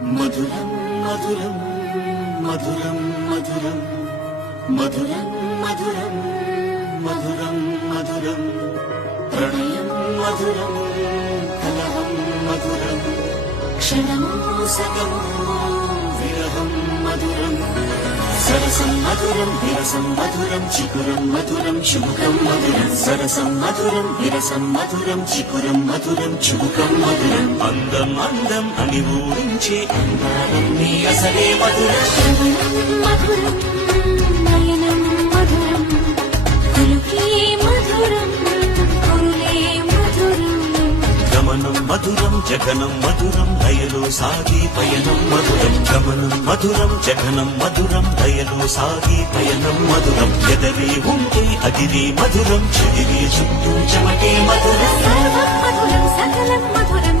మధురం మధురం మధురం మధురం మధురం మధురం మధురం మధురం ప్రణయం మధురం కలహం మధురం క్షణము సగము విరహం మధురం సరసం మధురం విరసం మధురం చికురం మధురం చుముకం మధురం సరసం మధురం విరసం మధురం చికురం మధురం చుముకం మధురం అందం అందం అని ఊరించే అందాలన్నీ అసలే మధురం మధురం నయనం మధురం కులుకే మధురం కురులే మధురం గమనం మధురం జగనం మధురం దయలో సాగి పయనం మధురం గమనం మధురం జగనం మధురం దయలో సాగి పయనం మధురం ఎదరే ఉంటే అదిరే మధురం చెదిరే చుట్టూ చెమటే మధురం సర్వం మధురం సకలం మధురం